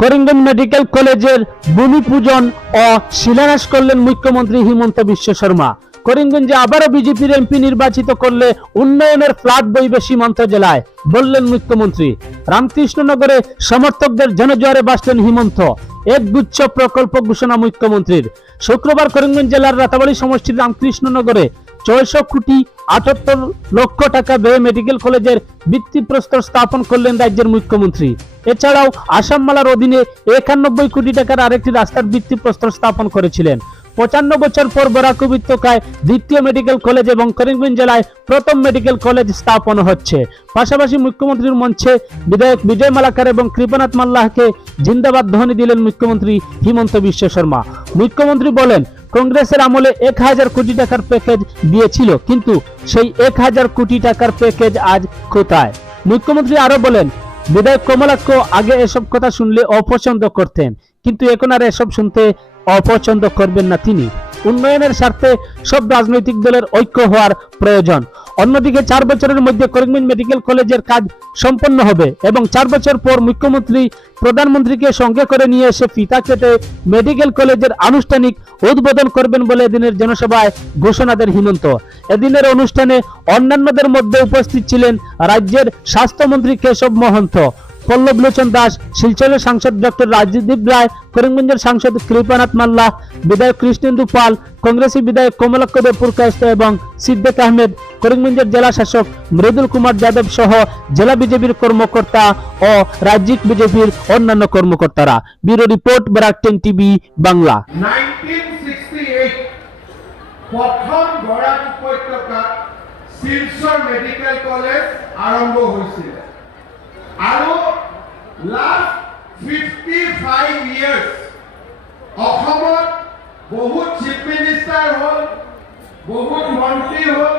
Karimganj medical কলেজের ভূমি পূজন ও শিলান্যাস করলেন মুখ্যমন্ত্রী হিমন্ত বিশ্ব শর্মা। করিমগঞ্জে আবারও বিজেপির এমপি নির্বাচিত করলে উন্নয়নের ফ্লাট বইবে সীমান্ত জেলায়, বললেন মুখ্যমন্ত্রী। রামকৃষ্ণনগরে সমর্থকদের জনজোয়ারে বাসলেন হিমন্ত। এক গুচ্ছ প্রকল্প ঘোষণা মুখ্যমন্ত্রীর। শুক্রবার করিমগঞ্জ জেলার রাতাবাড়ি সমষ্টির রামকৃষ্ণনগরে ছয়শো কোটি আটাত্তর লক্ষ টাকা ব্যয়ে মেডিকেল কলেজের ভিত্তিপ্রস্তর স্থাপন করলেন রাজ্যের মুখ্যমন্ত্রী। এছাড়াও আসাম মালার অধীনে একানব্বই কোটি টাকার আরেকটি রাস্তার ভিত্তিপ্রস্তর স্থাপন করেছিলেন। পঁচান্ন বছর পর বরাক উপত্যকায় দ্বিতীয় মেডিকেল কলেজ এবং করিমগঞ্জ জেলায় প্রথম মেডিকেল কলেজ স্থাপন হচ্ছে। পাশাপাশি মুখ্যমন্ত্রীর মঞ্চে বিধায়ক বিজয় মালাকার এবং কৃপনাথ মাল্লাহকে জিন্দাবাদ ধ্বনি দিলেন মুখ্যমন্ত্রী হিমন্ত বিশ্ব শর্মা। মুখ্যমন্ত্রী বলেন, কংগ্রেসের আমলে এক হাজার কোটি টাকার প্যাকেজ দিয়েছিল, কিন্তু সেই এক হাজার কোটি টাকার প্যাকেজ আজ কোথায়? মুখ্যমন্ত্রী আরও বলেন, বিধায়ক কমলাক্ষ আগে এসব কথা শুনলে অপছন্দ করতেন। কিন্তু এখন আর এসব শুনতে অপছন্দ করবেন না তিনি। উন্নয়নের স্বার্থে সব রাজনৈতিক দলের ঐক্য হওয়ার প্রয়োজন। অন্যদিকে চার বছরের মধ্যে করিমগঞ্জ মেডিকেল কলেজের কাজ সম্পন্ন হবে এবং চার বছর পর মুখ্যমন্ত্রী, প্রধানমন্ত্রীকে সঙ্গে করে নিয়ে এসে ফিতা কেটে মেডিকেল কলেজের আনুষ্ঠানিক উদ্বোধন করবেন বলে এদিনের জনসভায় ঘোষণা দেন হিমন্ত। এদিনের অনুষ্ঠানে অন্যান্যদের মধ্যে উপস্থিত ছিলেন রাজ্যের স্বাস্থ্যমন্ত্রী কেশব মহন্ত। পল্লব লোচন দাস, শিলচরের সাংসদ ডক্টর রাজদীপ রায়, করিমগঞ্জের সাংসদ কৃপানাথ মাল্লা, বিধায়ক কৃষ্ণেন্দু পাল কংগ্রেসী বিধায়ক কমলক্ষ দেবপুর কায়স্ত এবং সিদ্দিক আহমেদ, করিমগঞ্জের জেলা শাসক মৃদুল কুমার যাদব সহ জেলা বিজেপির কর্মকর্তা ও রাজ্যিক বিজেপির অন্যান্য কর্মকর্তারা। ব্যুরো রিপোর্ট, ব্রাকটেন টিভি, বাংলা। 1968 প্ৰথম বৰাক উপত্যকাত শিলচৰ মেডিকেল কলেজ আৰম্ভ হৈছিল। আৰু লাষ্ট ফিফটি ফাইভ ইয়াৰ্ছ অসমত বহুত চিফ মিনিষ্টাৰ হ'ল, বহুত মন্ত্ৰী হ'ল,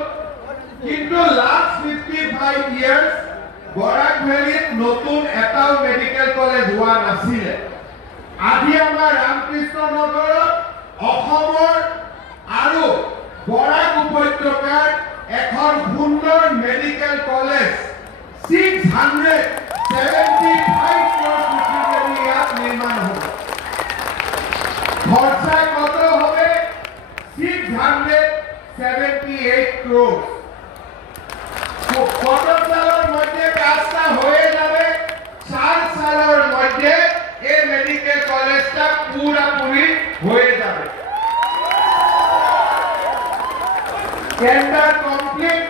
কিন্তু last fifty five years Barak ভেলীত নতুন এটাও মেডিকেল কলেজ হোৱা নাছিলে। আজি আমাৰ ৰামকৃষ্ণ নগৰত অসমৰ আৰু বৰাক উপত্যকাৰ এখন সুন্দৰ medical college six hundred five seventy কাজটা হয়ে যাবে চার সালের মধ্যে এই মেডিকেল কলেজটা পুরাপুরি হয়ে যাবে কমপ্লিট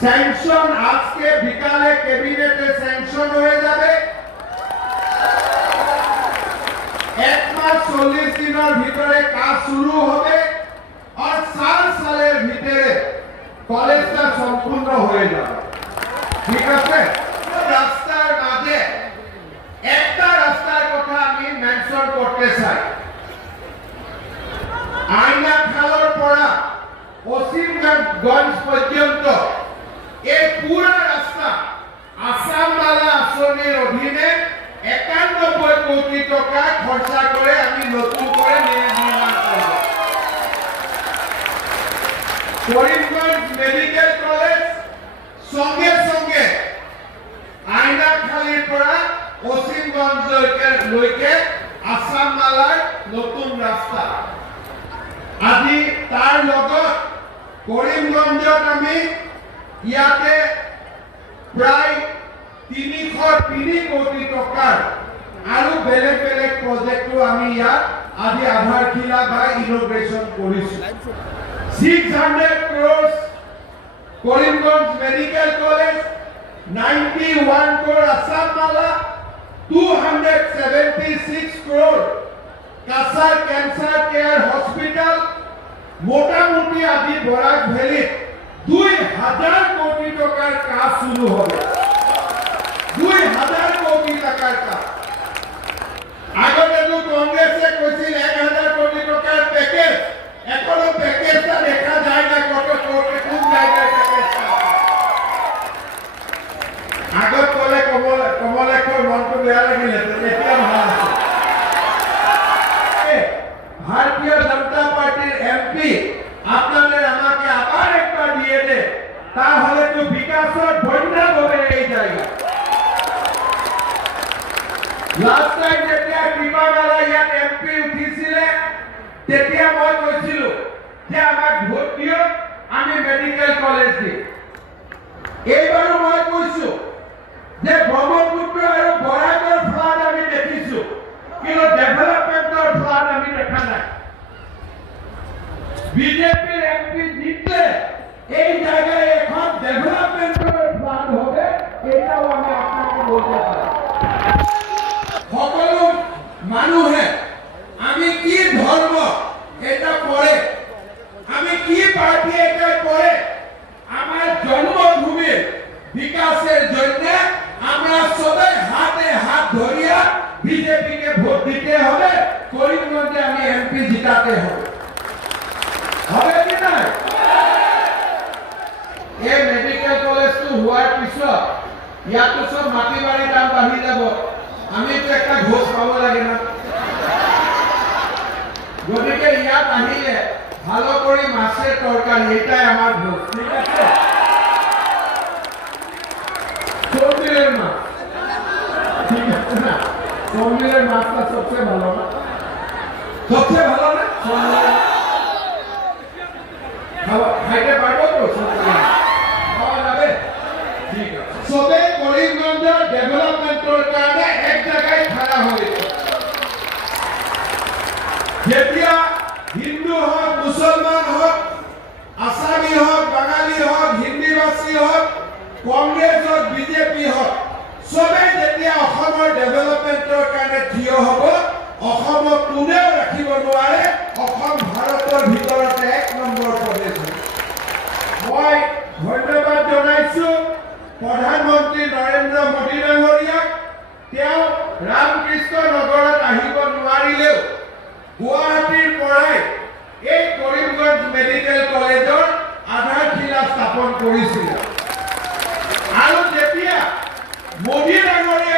স্যাংশন আজকে বিকালে ক্যাবিনেটে স্যাংশন হয়ে যাবে। এক মাস চল্লিশ দিনের ভিতরে কাজ শুরু হবে আর চার সালের ভিতরে কলেজটা সম্পূর্ণ হয়ে যাবে। ঠিক আছে? রাস্তার মাঝে একটা রাস্তার কথা আমি মেনশন করতে চাই। আইনা খালৰ পৰা অসীমগঞ্জ পৰ্যন্ত এই পুৰা ৰাস্তা আসাম মালা আঁচনিৰ অধীনে একানব্বই কোটি টকা খৰচা করে আমি নতুন করে মেডিকেল কলেজ সঙ্গে সঙ্গে আইনাখালীৰ পৰা অসীমগঞ্জলৈকে লৈকে আসাম মালাৰ নতুন ৰাস্তা। আজি তাৰ লগত কৰিমগঞ্জত আমি ইয়াতে প্ৰায় তিনিশ তিনি কোটি টকাৰ আৰু বেলেগ বেলেগ প্ৰজেক্টটো আমি ইয়াত আজি আধাৰশিলা বা ইনগ্ৰেশ্যন কৰিছোঁ। Six hundred crores Karimganj medical college ninety one crore Assam মালা two hundred seventy six crore Cachar cancer care hospital মোটামুটি আজি বৰাক ভেলীত দুই হাজার কোটি টাকার কাজ শুরু হবে দুই হাজার কোটি টাকার কাজ কংগ্রেসে কৈছিল এক হাজার কোটি টাকার প্যাকেজ এখনও প্যাকেজটা দেখা যায় না কত কোটি কোন জায়গায় প্যাকেজটা আগত কলে কমল কমলেশ্বর মনটো বেয়া লাগিলে এতিয়া ভালো আছে ভারতীয় জনতা পার্টির এমপি আপনাদের আমাকে আবার একটা দিয়ে দে তাহলে তো বিকাশের বন্যা হবে এই জায়গা লাষ্ট টাইম তেতিয়া মই কৈছিলো যে আমাক ভোট দিয়ক, আমি মেডিকেল কলেজ দিম। এইবাৰো মই কৈছো যে ব্ৰহ্মপুত্ৰ আৰু বৰাকৰ ফ্লাড আমি দেখিছো। কিন্তু ডেভেলপমেণ্টৰ ফ্লাড আমি দেখা নাই বিজেপির এমপি জিতলে এই জায়গায় এখন ডেভেলপমেন্টের প্ল্যান হবে এটাও আমি আপনাকে বলতে পারি সকলো মানুহে আমি কি ধর্ম এটা পড়ে আমি কি পার্টি এটা করে আমার জন্মভূমির বিকাশের জন্য আমরা সবাই হাতে হাত ধরিয়া বিজেপিকে ভোট দিতে হবে। করিমগঞ্জে আমি এমপি জিতাতে হবে। হবে কি নাই? এই মেডিকেল কলেজটো হোৱাৰ পিছত ইয়াতো চব মাটি বাৰী দাম বাঢ়ি যাব। আমিতো একটা ঘোষ পাব লাগে না। গতিকে ইয়াত আহিলে ভালো কৰি মাছের তরকারি এটাই আমার ঘোষ। ঠিক আছে চৌমিলের মাছ ঠিক আছে না চৌমিলের মাছটা সবচেয়ে ভালো না? সবচেয়ে ভালো না? থিয় হ'ব কোনেও ৰাখিব নোৱাৰে, অসম ভাৰতৰ এক নম্বৰ প্ৰদেশ মই ধন্যবাদ জনাইছো প্ৰধানমন্ত্ৰী নৰেন্দ্ৰ মোদী ডাঙৰীয়াক তেওঁ ৰামকৃষ্ণ নগৰত আহিব নোৱাৰিলেও গুৱাহাটীৰ পৰাই এই কৰিমগঞ্জ মেডিকেল কলেজৰ আধাৰশিলা স্থাপন কৰিছিলে। আৰু যেতিয়া মোদী কৰে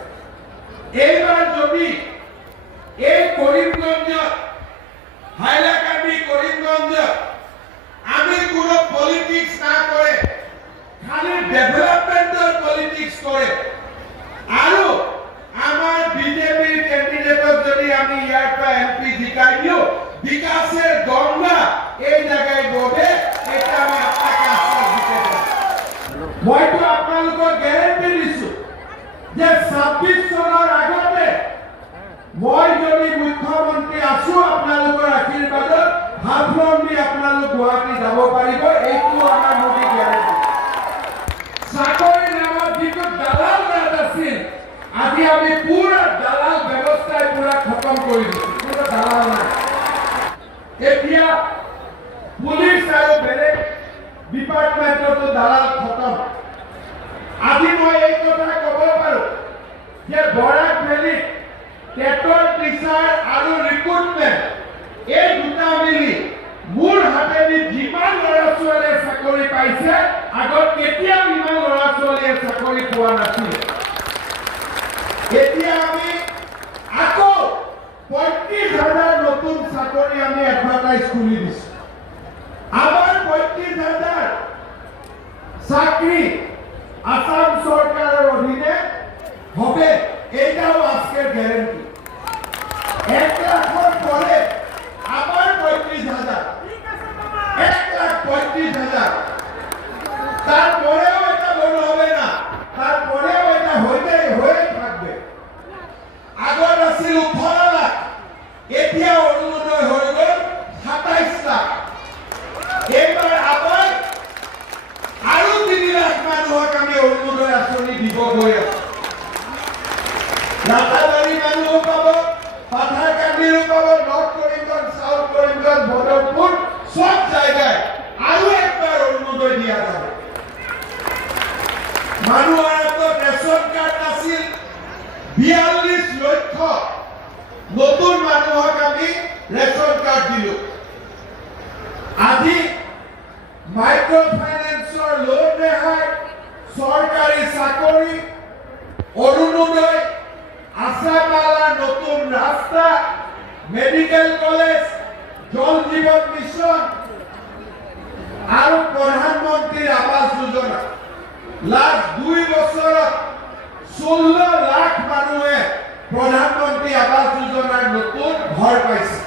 এইবাৰ যদি এই করিমগঞ্জ হাইলাকান্দি করিমগঞ্জ আমি কোনো পলিটিক্স না করে খালি ডেভেলপমেন্টের পলিটিক্স করে আৰু আমাৰ বিজেপিৰ কেণ্ডিডেটক যদি আমি ইয়াৰ পৰা এমপি জিকাই দিওঁ বিকাশের গঙ্গা এই জায়গায় ববে এটা আমি আপনাকে আশ্বাস দিতে পারি মইতো আপোনালোকক গ্যাৰেণ্টি দিছো যে ছাব্বিছ চনৰ আগতে মই যদি মুখ্যমন্ত্ৰী আছো, আপোনালোকৰ আশীৰ্বাদত হাফলং দি আপোনালোক গুৱাহাটী যাব পাৰিব। এইটো আমাৰ মোদী গ্যাৰেণ্টি চাকৰি নামত যিটো দালাল ৰাজ আছিল, আজি আমি পুৰা দালাল ব্যৱস্থাই পুৰা খতম দিছো। কোনো দালাল নাই। এতিয়া পুলিচ আৰু বেলেগ ডিপাৰ্টমেণ্টতো দালাল খতম। আজি মই এই কথা ক'ব পাৰো যে বৰাক ভেলীত টেটৰ টিচাৰ আৰু ৰিক্ৰুটমেণ্ট এই দুটা মিলি মোৰ হাতেদি যিমান ল'ৰা ছোৱালীয়ে চাকৰি পাইছে, আগত কেতিয়াও ইমান ল'ৰা ছোৱালীয়ে চাকৰি পোৱা নাছিল। এতিয়া আমি আকৌ পঁয়ত্ৰিশ হাজাৰ নতুন চাকৰি আমি এডভাৰটাইজ খুলি দিছো। আবার পঁয়ত্রিশ হাজার চাকরি আসাম সরকারের অধীনে হবে এটাও আজকের গ্যারেন্টি মানুষ রেশন আছিল। নতুন মানুহক আমি রেশন কার্ড দিল। আজি মাইক্রো ফাইন্যান্সর লোন রেহাই সরকারি চাকরি অরুণোদয় আসামালা নতুন রাস্তা মেডিকেল কলেজ জল জীবন মিশন আর প্রধানমন্ত্রীর আবাস যোজনা। লাষ্ট দুই বছৰত ষোল্ল লাখ মানুহে প্ৰধানমন্ত্ৰী আৱাস যোজনাৰ নতুন ঘৰ পাইছে।